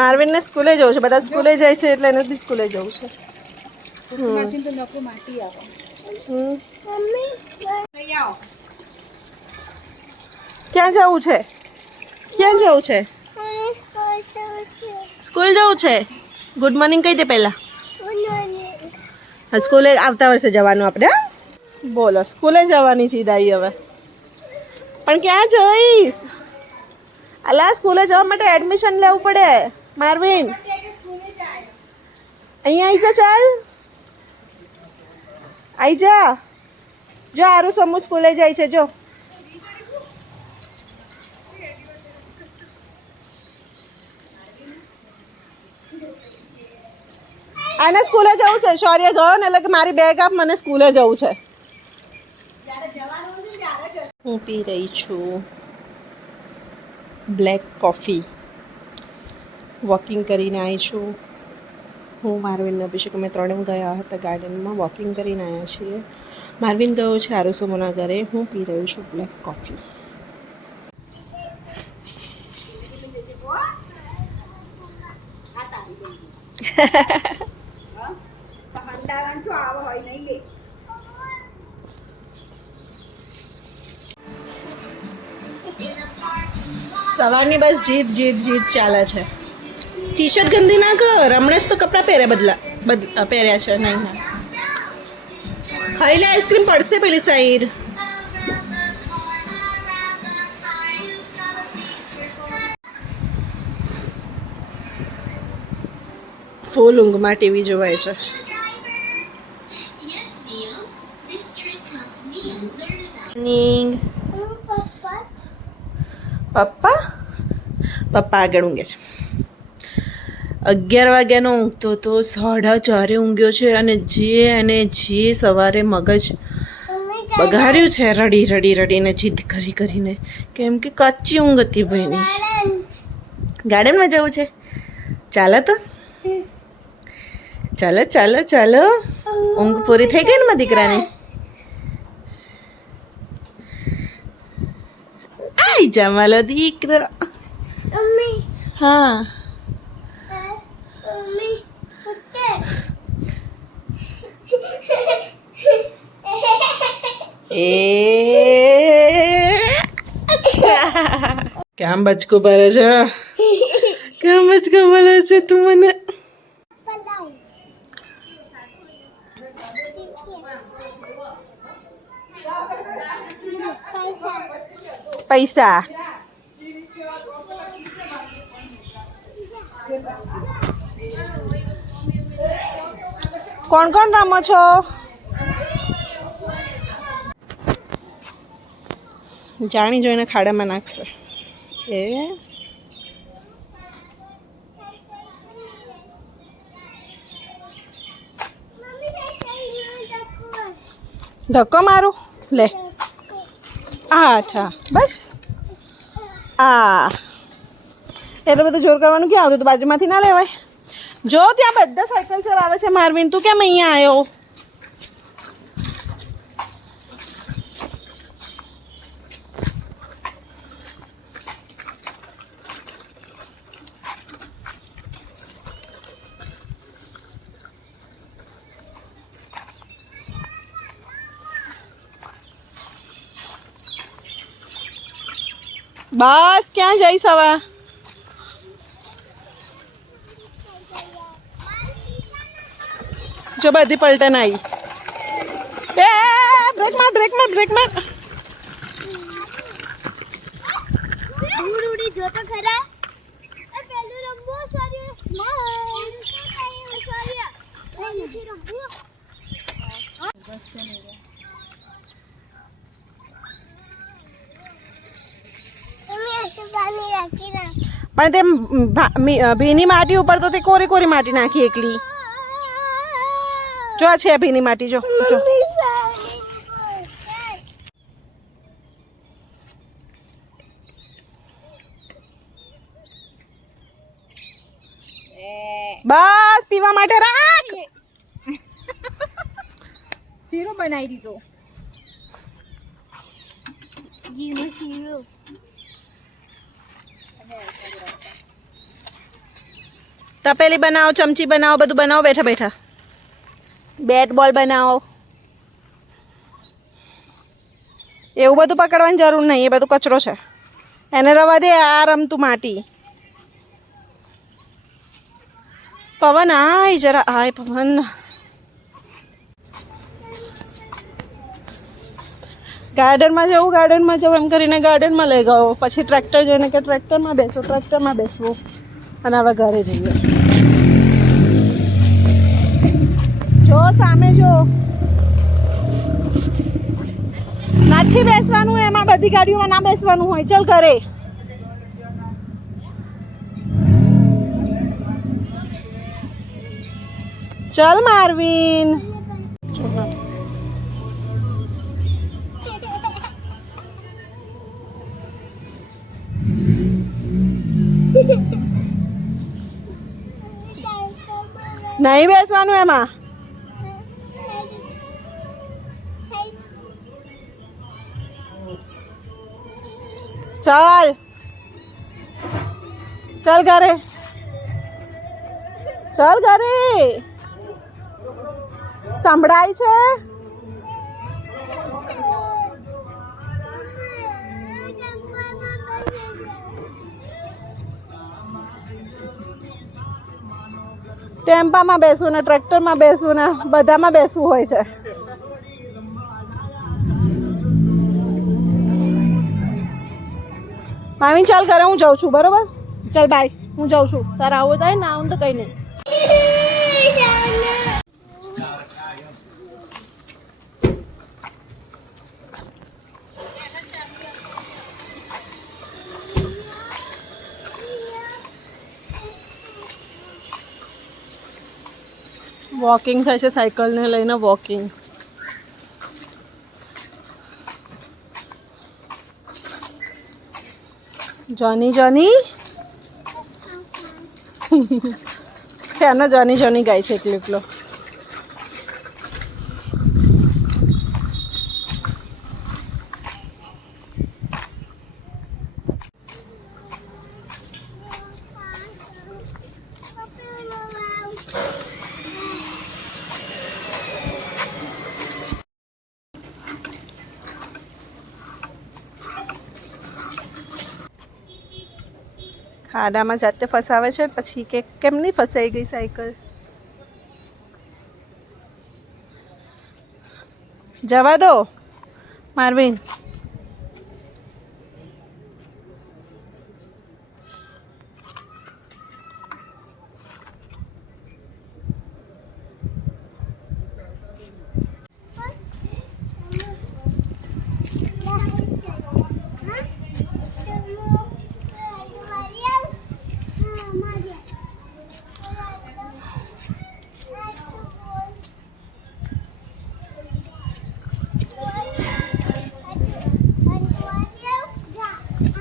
માર્વિન ને સ્કૂલે જવું છે, બધા સ્કૂલે જાય છે એટલે એને બી સ્કૂલે જવું છે. ક્યાં જવું છે? ક્યાં જવું છે? સ્કૂલ જવું છે. ગુડ મોર્નિંગ કહી દે પહેલા. સ્કૂલે આવતા વર્ષે જવાનું આપણે. બોલો, સ્કૂલે જવાની જીદ આવી હવે. પણ ક્યાં જઈશ? અલા, સ્કૂલે જવા માટે એડમિશન લેવું પડે. માર્વિન, અહીંયા આવી જા. ચાલ, આવી જા. જો આરું સમૂહ સ્કૂલે જાય છે. જો આને સ્કૂલે જવું છે. શૌર્ય ગયો ને એટલે કે મારી બેગ આપ, મને સ્કૂલે જવું છે. હું પી રહી છું બ્લેક કોફી. વોકિંગ કરીને આવી છું હું. માર્વિન અભિષેક અમે ત્રણે ગયા હતા ગાર્ડનમાં, વોકિંગ કરીને આવ્યા છીએ. માર્વિન ગયો છે આરુસુમોના ઘરે. હું પી રહ્યું છું બ્લેક કોફી. સવારની બસ જીદ ચાલે છે. ટી શર્ટ ગંદી ના કર. હમણાં જ તો કપડાં પહેર્યા છે. નહીં ના ખાઈ લે. આઈસ્ક્રીમ પડશે પેલી સાઈડ. ફૂલ ઊંઘમાં ટીવી જોવાય છે. પપ્પા આગળ ઊંઘે છે. 11 વાગ્યાનો ઊંઘતો તો 4:30 ઊંઘ્યો છે. અને જે સવારે મગજ બગાડ્યું છે રડીને જીદ કરીને, કેમ કે કચ્ચી ઊંઘ હતી ભાઈની. ગાર્ડનમાં જવું છે. ચાલો. ઊંઘ પૂરી થઈ ગઈ ને મારા દીકરાની. આઈ જા મારો દીકરો. હા, કેમ બચકો ભરે છે? કેમ બચકો ભરે છે તું મને? પૈસા કોણ રમો છો? જાણી જોઈને ખાડામાં નાખશે. ધક્કો મારું લે. બસ એટલે બધું જોર કરવાનું ક્યાં આવતું? તો બાજુમાંથી ના લેવાય. જો ત્યાં બધા સાયકલ ચલાવે છે. માર્વિન, તું કેમ અહીંયા આવ્યો? બસ ક્યાં જઈશ હવે? જો બધી પલટન આવી. બ્રેક માર. જો તો ખરા. પેલું રંબો સોરી સ્માઈલ. નથી રંબો. પણ તે ભીની માટી ઉપર તો તે કોરી માટી નાખી એકલી. જો આ છે ભીની માટી. જો બસ પીવા માટે રાખ. શીરો બનાવી દીધો. જીનો શીરો. તપેલી બનાવો, ચમચી બનાવો, બધું બનાવો બેઠા બેઠા. બેટ બોલ બનાવો. એવું બધું પકડવાની જરૂર નહીં, એ બધું કચરો છે. એને રવા દે, આ રમતું માટી. પવન આય જરા, આય પવન. ગાર્ડનમાં જવું એમ કરીને ગાર્ડનમાં લઈ ગયો. પછી ટ્રેક્ટર જોઈને કે ટ્રેક્ટરમાં બેસવું. અને હવે ઘરે જઈએ. જો સામે જો, નથી બેસવાનું એમાં, બધી ગાડીઓમાં ના બેસવાનું હોય. ચલ ઘરે. ચલ માર્વિન. નહીં બેસવાનું એમાં. ચાલ ઘરે. ચાલ ઘરે. સંભળાય છે? ટેમ્પામાં બેસવું ને, ટ્રેક્ટરમાં બેસવું ને, બધામાં બેસવું હોય છે. મામી ચાલ ઘરે, હું જાઉં છું. બરોબર, ચાલ બાય, હું જાઉં છું. તારા આવું થાય ને, આવું તો કઈ નહીં. વોકિંગ થશે, સાયકલને લઈને વોકિંગ. જોની ત્યાંનો જોની ગાય છે એકલો. ખાડામાં જાતે ફસાવે છે, પછી કે કેમ નહીં ફસાઈ ગઈ સાયકલ. જવા દો માર્વિન.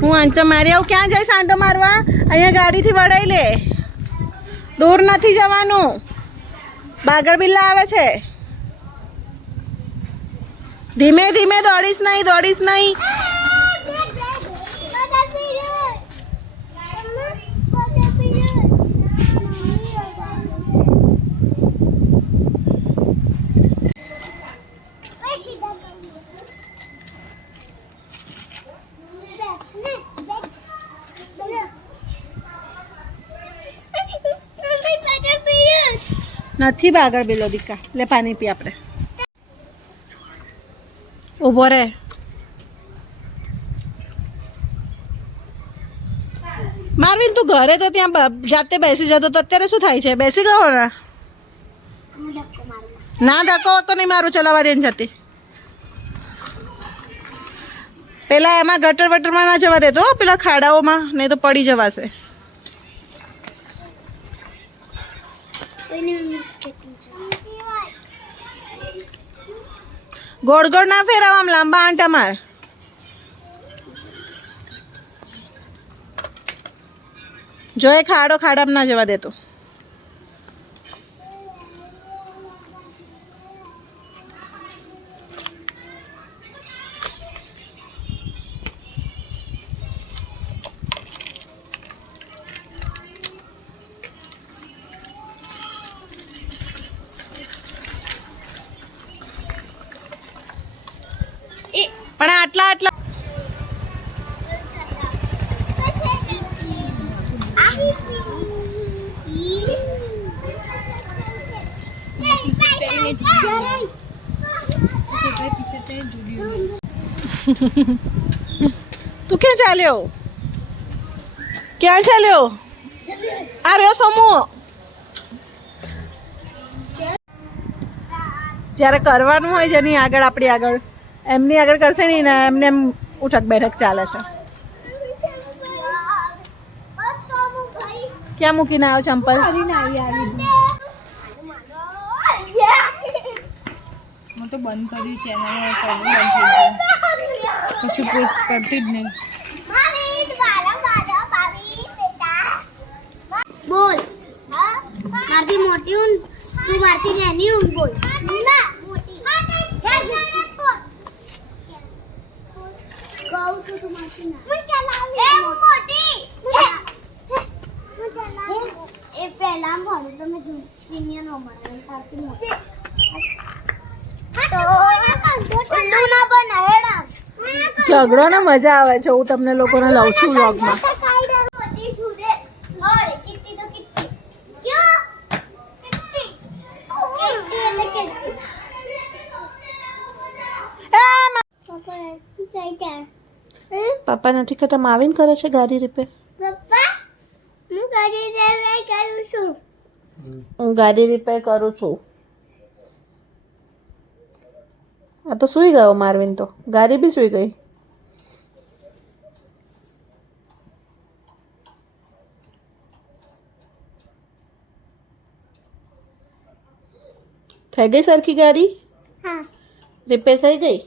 હું આંટો મારી આવું. ક્યાં જઈશ આંટો મારવા? અહીંયા ગાડીથી વળાઈ લે. દૂર નથી જવાનું. બાગડ બિલ્લા આવે છે. ધીમે ધીમે દોડીશ નહીં. નથી બાગડ બિલ્લો દીકા. લે પાણી પી. આપણે ઊભો રે. માર્વિન તું ઘરે તો ત્યાં જાતે બેસી જતો, તો અત્યારે શું થાય છે? બેસી ગયો ને. ના ધક્કો વક્કો નહીં મારું, ચલાવવા દે જતી. પેલા એમાં ગટર વટરમાં ના જવા દેતો, પેલા ખાડાઓમાં, નહીં તો પડી જવાશે. ગોળ ગોળ ના ફેરાવ, આમ લાંબા આંટા માર. જો એ ખાડામાં ના જવા દેતો. આટલા તું ક્યાં ચાલ્યો આ રહ્યો સમૂહ જ્યારે કરવાનું હોય જેની આગળ આપણી આગળ એમની આગળ કરશે નહીં ને એમને એમ ઉઠક બેઠક ચાલે છે ક્યાં મૂકીને આવ્યો ચંપલ હું તો બંધ કર્યું ચેનલ બંધ થઈ ગયું કશું પોસ્ટ કરતી જ નહીં બોલ મારથી મોટી હું તું મારથી નાની હું બોલ ના મોટી કહું છું તું મારથી ના હું ચલાવી એ હું મોટી હું એ પહેલા ભણું તો મેં સિનિયર નો મને તારથી મોટી તો ઉલ્લુ ના બનાવેડા ઝઘડો ને મજા આવે છે હું તમને લોકોને લઉં છું વ્લોગમાં મોટી છું દે અરે કિત્તી તો કિત્તી ક્યાં કિત્તી કિત્તી એટલે કિત્તી પપ્પા સહી જા પપ્પા નથી કરતા માવીન કરે છે ગાડી રિપેર પપ્પા હું કરી દેવા કરું છું હું ગાડી રિપેર કરું છું આ તો સૂઈ ગયો મારવીન તો ગાડી બી સૂઈ ગઈ થઈ ગઈ સરખી ગાડી હા રિપેર થઈ ગઈ